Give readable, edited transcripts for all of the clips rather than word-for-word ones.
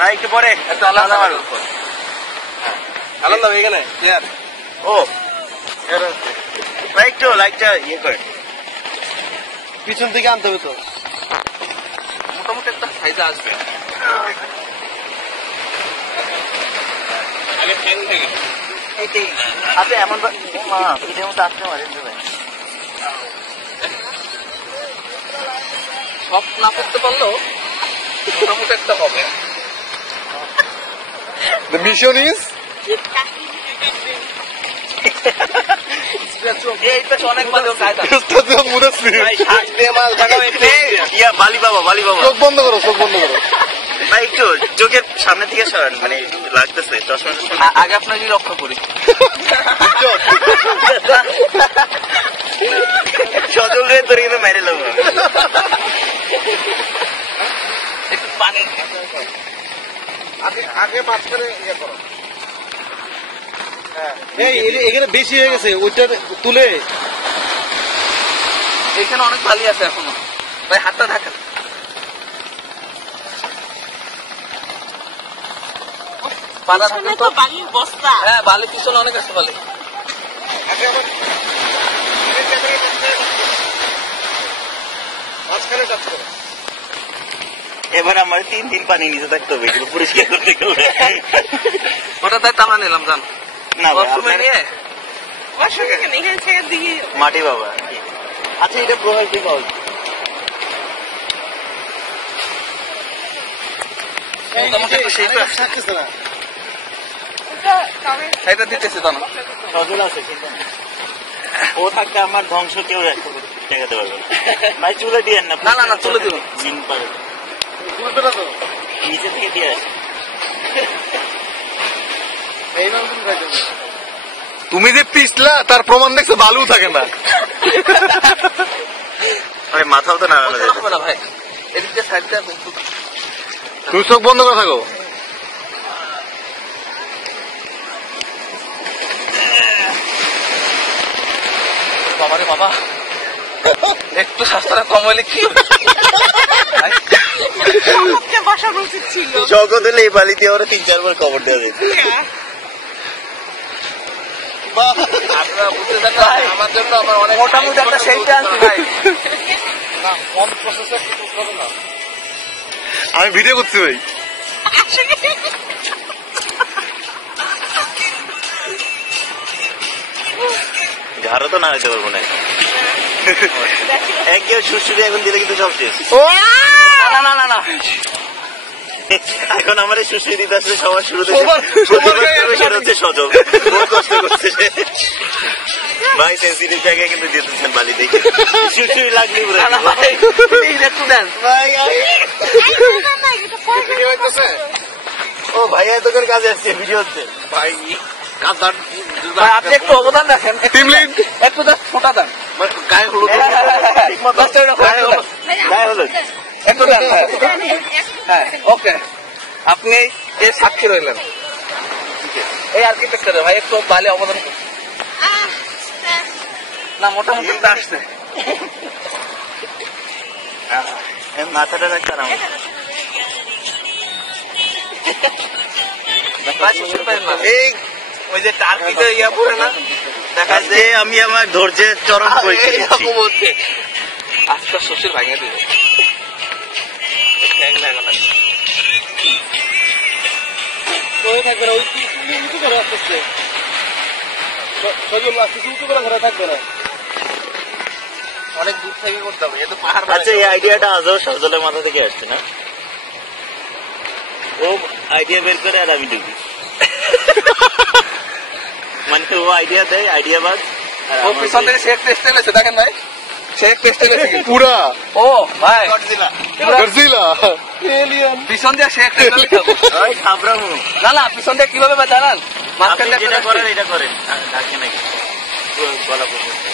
না একটু পরে একটু আলাদা আলাদা এখানে ও ভাই একটু লাইটটা ইয়ে করে পিছন থেকে আনতে হবে তো মোটামুটি একটা ফায়দা আসবে আগে ফ্যান থেকে এইটাই আচ্ছা এমন ভিডিওর মতো আসতে পারেন ভাই সব না করতে পারলেও মোটামুটি একটা হবে The mission is অনেক বালি বাবা চোখ বন্ধ করো ভাই একটু চোখের সামনে থেকে সরান মানে লাগতেছে চশমাটা আগে আপনাকে রক্ষা করি সজল রে তোর কিন্তু মেরে লোক একটু পানি আগে মাঝখানে ইয়ে করো এখানে বেশি হয়ে গেছে ওইটা তুলে এখানে অনেক বালি আছে এখনো ভাই হাতটা ঢাকা হ্যাঁ বালি পিছনে অনেক আছে বালি এবার আমার 3 দিন পানি নিচে থাকতে হবে এগুলো পরিষ্কার করতে গেলে ওটা তাই আমরা নিলাম জান না নিয়ে মাটি বাবা আচ্ছা এটা প্রভাব কি পাওয়া এটা দিতেছে তো না সজল আছে ও থাকতে আমার ধ্বংস কেউ দেখাতে পারবে ভাই চুলে দিয়ে না না না চলে দিব নিচে থেকে দিয়ে আসে তুমি যে পিছলা তার প্রমাণ দেখছো বালু থাকে না আরে মাথাও তো নাড়ানো যায় না ভাই এদিকে সাইডটা তুমি চোখ বন্ধ করে থাকো বাবারে বাবা একটু স্বাস্থ্যটা কম হলে কি জগৎ হলে এই বালিতে ওরা 3-4 বার খবর দেওয়া যেত আমার জন্য আমার অনেক মোটামুটি একটা সেইটা আনছি ভাই আমি ভিডিও করছি ভাই ঘাড়ও তো না হইতে পারবো না এক কেউ সুশ্রী এখন দিলে কিন্তু সব শেষ না না না এখন আমার এই সুশ্রী দিতে আসলে সবার শুরুতে হচ্ছে সজল বহুত কষ্ট করছে ভাই সেন্সিটিভ জায়গায় কিন্তু যেতেছেন বালি দেখে সুশ্রী লাগলি পুরো ও ভাইয়া তোর কাজে আসছে ভিডিও হচ্ছে ভাই আপনি একটু অবদান রাখেন একটু ফোটা দেন গায়ে হলুদ একটু দেন হ্যাঁ ওকে আপনি এই সাক্ষী রইলেন এই আর্কিটেক্টার ভাই একটু বালে অবদান না মোটামুটি আসছে মাথাটা রাখতে না এই ওই যে টার্কিতে ইয়া পড়ে না দেখা যে আমি আমার ধৈর্যের চরম পরীক্ষা আজকে শ্বশুর ভাঙে দিবে অনেক দূর থেকে করতে হবে এত পাহাড় আচ্ছা এই আইডিয়াটা আজও সজলের মাথা থেকে আসছে না ও আইডিয়া বের করে আর আমি ঢুকি মানে ও আইডিয়া দেয় আইডিয়া বাদ ও পিছন থেকে শেখ টেস্ট এনেছে দেখেন ভাই শেখ টেস্ট এনেছে পুরা ও ভাই গডজিলা এলিয়ান পিছন দিয়ে শেখ টেস্ট ওই খাবরামু না না পিছন দিয়ে কিভাবে জানান মাঝখানে যেটা করেন এটা করেন ঢাকে নাকি গলা পর্যন্ত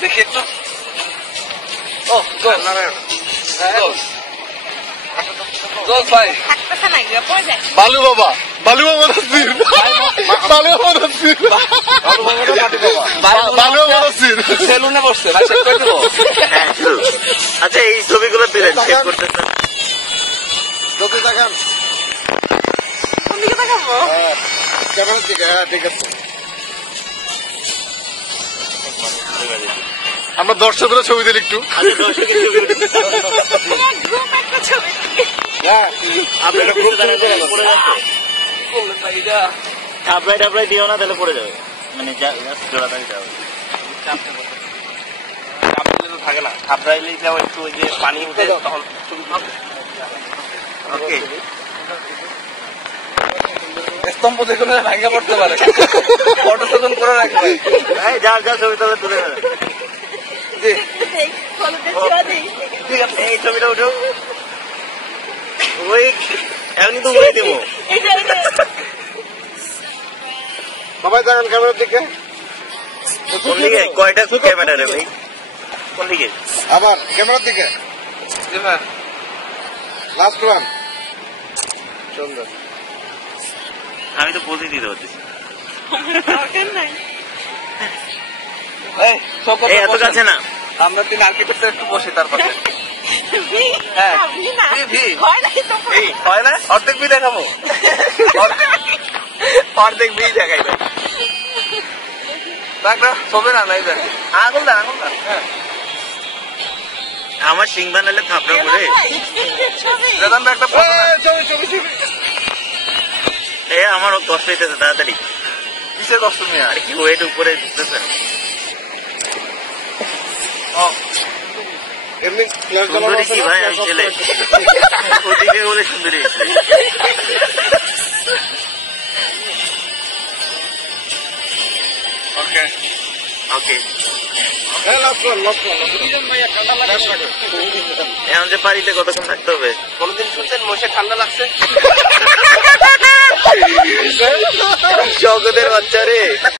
দেখি একটু ও গোল নারায়ণ গোল ভাই বালু বাবা তাসবির বালু বাবা তাসবির সেলুনে বসছে ভাই চেক করে দেবো আচ্ছা এই ছবিগুলো দিলেন চেক করতেছেন তাকান। কোন দিকে তাকাবো? হ্যাঁ, ক্যামেরার দিকে। হ্যাঁ, ঠিক আছে। আমরা দর্শকরা ছবি দিল একটু। আচ্ছা দর্শকের ছবি গ্রুপ একটা ছবি। হ্যাঁ, আপনারা গ্রুপ পড়ে যাচ্ছে বললেন না এটা থাপড়াই টাপড়াই দিও না, তাহলে পড়ে যাবে। মানে জোড়া তাড়ি যাবে, চাপতে তো থাকে না, থাপড়াইলেই যাও একটু ওই যে পানি উঠে তখন ওকে স্তম্ভ দেখুন ভাঙা পড়তে পারে, ফটো তখন করে রাখবে। যার যার ছবি তাহলে তুলে নেবে। জি ঠিক আছে, এই ছবিটা উঠো। ওই এমনি তো উড়ে দেবো। সবাই তাকান ক্যামেরার দিকে। কোন দিকে? কয়টা ক্যামেরা রে ভাই? কোন দিকে? আবার ক্যামেরার দিকে। জি ভাই লাস্ট ওয়ান। সুন্দর। আমি তো বলতে দিতে পারছি। এই সব এই এত কাছে না। আমরা তিন আর্কিটেক্ট একটু বসি তারপরে। হ্যাঁ ভি হয় না, অর্ধেক ভি দেখাবো, অর্ধেক ভি দেখাই না ছবি না নাই দেখ আঙুল দেন হ্যাঁ আমার সিং বানালে থাপড়া পড়ে। বেদান্ত একটা আমারও কষ্ট হইতেছে, তাড়াতাড়ি। কিসের কষ্ট নিয়ে আর কি ওয়েট উপরে দিতেছেন। এমনি ফ্ল্যাশ সুন্দরী কি ভাই আমি ছেলে, ওদিকে বলে সুন্দরী। ওকে ওকে, হ্যাঁ, লাস্ট ওয়ান। এখন যে বাড়িতে কতক্ষণ থাকতে হবে? কোনদিন শুনছেন মশে ঠান্ডা লাগছে? জগতের বাচ্চা রে।